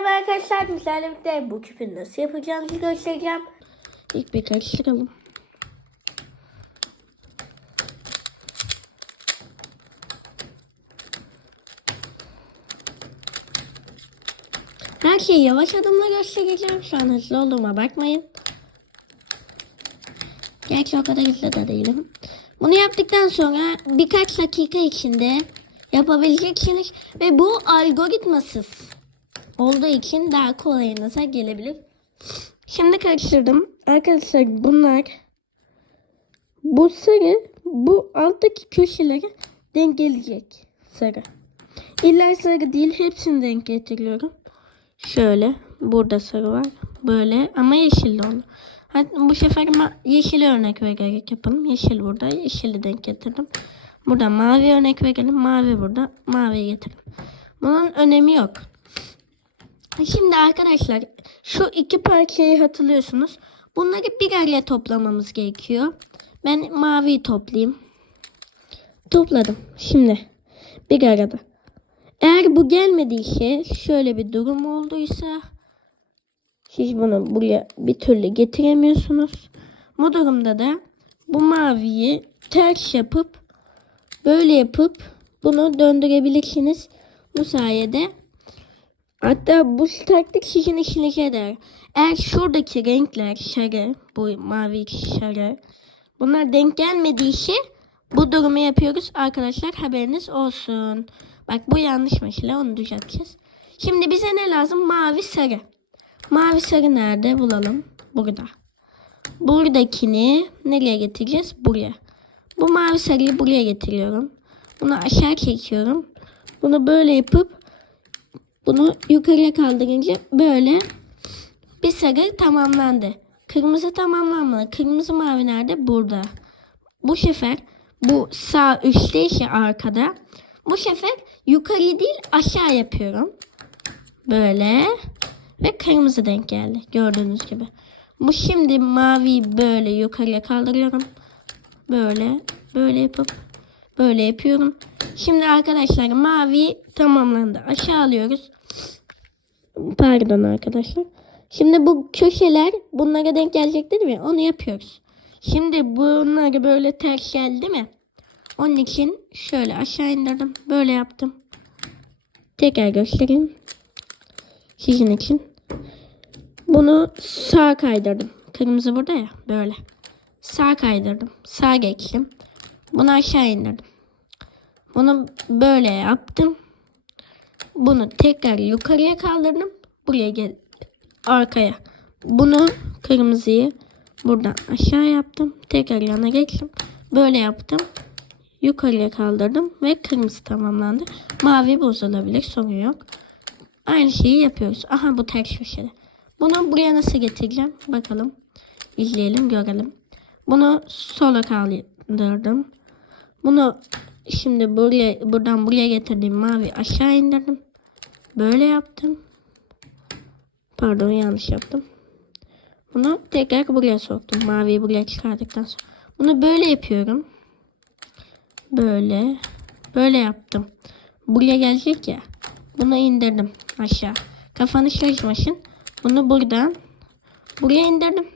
merhaba arkadaşlar. Bizlerle birlikte bu küpü nasıl yapacağımızı göstereceğim. İlk bir karıştıralım. Her şeyi yavaş adımla göstereceğim. Şu an hızlı olduğuma bakmayın. Gerçi o kadar hızlı da değilim. Bunu yaptıktan sonra birkaç dakika içinde yapabileceksiniz. Ve bu algoritmasız olduğu için daha kolayınıza gelebilir. Şimdi karıştırdım. Arkadaşlar bunlar bu sarı bu alttaki köşelere denk gelecek sarı. İlla sarı değil hepsini denk getiriyorum. Şöyle burada sarı var. Böyle ama yeşil de. Hadi bu sefer yeşil örnek vererek yapalım. Yeşil burada. Yeşili denk getirdim. Burada mavi örnek verelim. Mavi burada. Mavi getirdim. Bunun önemi yok. Şimdi arkadaşlar şu iki parçayı hatırlıyorsunuz. Bunları bir araya toplamamız gerekiyor. Ben maviyi toplayayım. Topladım. Şimdi bir arada. Eğer bu gelmediyse şöyle bir durum olduysa siz bunu buraya bir türlü getiremiyorsunuz. Bu durumda da bu maviyi ters yapıp böyle yapıp bunu döndürebilirsiniz. Bu sayede hatta bu taktik sizin işinize eder. Eğer şuradaki renkler sarı, bu mavi sarı bunlar denk gelmediyse bu durumu yapıyoruz arkadaşlar haberiniz olsun. Bak bu yanlış mesela onu düzelteceğiz. Şimdi bize ne lazım? Mavi sarı. Mavi sarı nerede? Bulalım. Burada. Buradakini nereye getireceğiz? Buraya. Bu mavi sarıyı buraya getiriyorum. Bunu aşağı çekiyorum. Bunu böyle yapıp bunu yukarıya kaldırınca böyle bir sarı tamamlandı. Kırmızı tamamlanmadı. Kırmızı mavi nerede? Burada. Bu sefer bu sağ üstte ise arkada. Bu sefer yukarı değil aşağı yapıyorum. Böyle. Ve kırmızı denk geldi. Gördüğünüz gibi. Bu şimdi mavi böyle yukarıya kaldırıyorum. Böyle. Böyle yapıp böyle yapıyorum. Şimdi arkadaşlar mavi tamamlandı. Aşağı alıyoruz. Pardon arkadaşlar. Şimdi bu köşeler bunlara denk gelecek değil mi? Onu yapıyoruz. Şimdi bunları böyle ters geldi mi? Onun için şöyle aşağı indirdim. Böyle yaptım. Tekrar göstereyim. Sizin için. Bunu sağa kaydırdım. Kırmızı burada ya. Böyle. Sağa kaydırdım. Sağa geçtim. Bunu aşağı indirdim. Bunu böyle yaptım. Bunu tekrar yukarıya kaldırdım. Buraya gel. Arkaya. Bunu kırmızıyı buradan aşağı yaptım. Tekrar yana geçtim. Böyle yaptım. Yukarıya kaldırdım ve kırmızı tamamlandı. Mavi bozulabilir sorun yok. Aynı şeyi yapıyoruz. Aha bu ters köşede. Bunu buraya nasıl getireceğim? Bakalım. İzleyelim görelim. Bunu sola kaldırdım. Bunu şimdi buraya buradan buraya getirdim. Mavi aşağı indirdim. Böyle yaptım. Pardon yanlış yaptım. Bunu tekrar buraya soktum. Maviyi buraya çıkardıktan sonra. Bunu böyle yapıyorum. Böyle. Böyle yaptım. Buraya gelecek ya. Bunu indirdim aşağı. Kafanı şaşmasın. Bunu buradan buraya indirdim.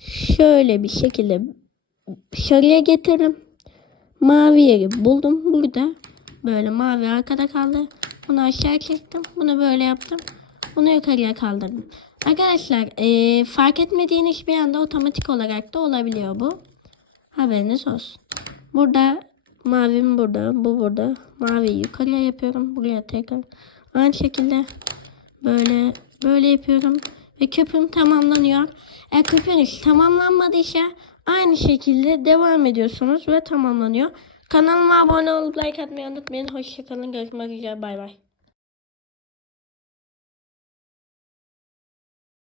Şöyle bir şekilde şuraya getirdim. Mavi buldum burada. Böyle mavi arkada kaldı. Bunu aşağı çektim. Bunu böyle yaptım. Bunu yukarıya kaldırdım. Arkadaşlar eee, fark etmediğiniz bir anda otomatik olarak da olabiliyor bu. Haberiniz olsun. Burada mavim burada. Bu burada. Mavi yukarıya yapıyorum. Buraya tekrar. Aynı şekilde böyle böyle yapıyorum. Ve köpüğüm tamamlanıyor. Eğer köpüğünüz tamamlanmadıysa aynı şekilde devam ediyorsunuz ve tamamlanıyor. Kanalıma abone olup like atmayı unutmayın. Hoşçakalın. Görüşmek üzere. Bay bay.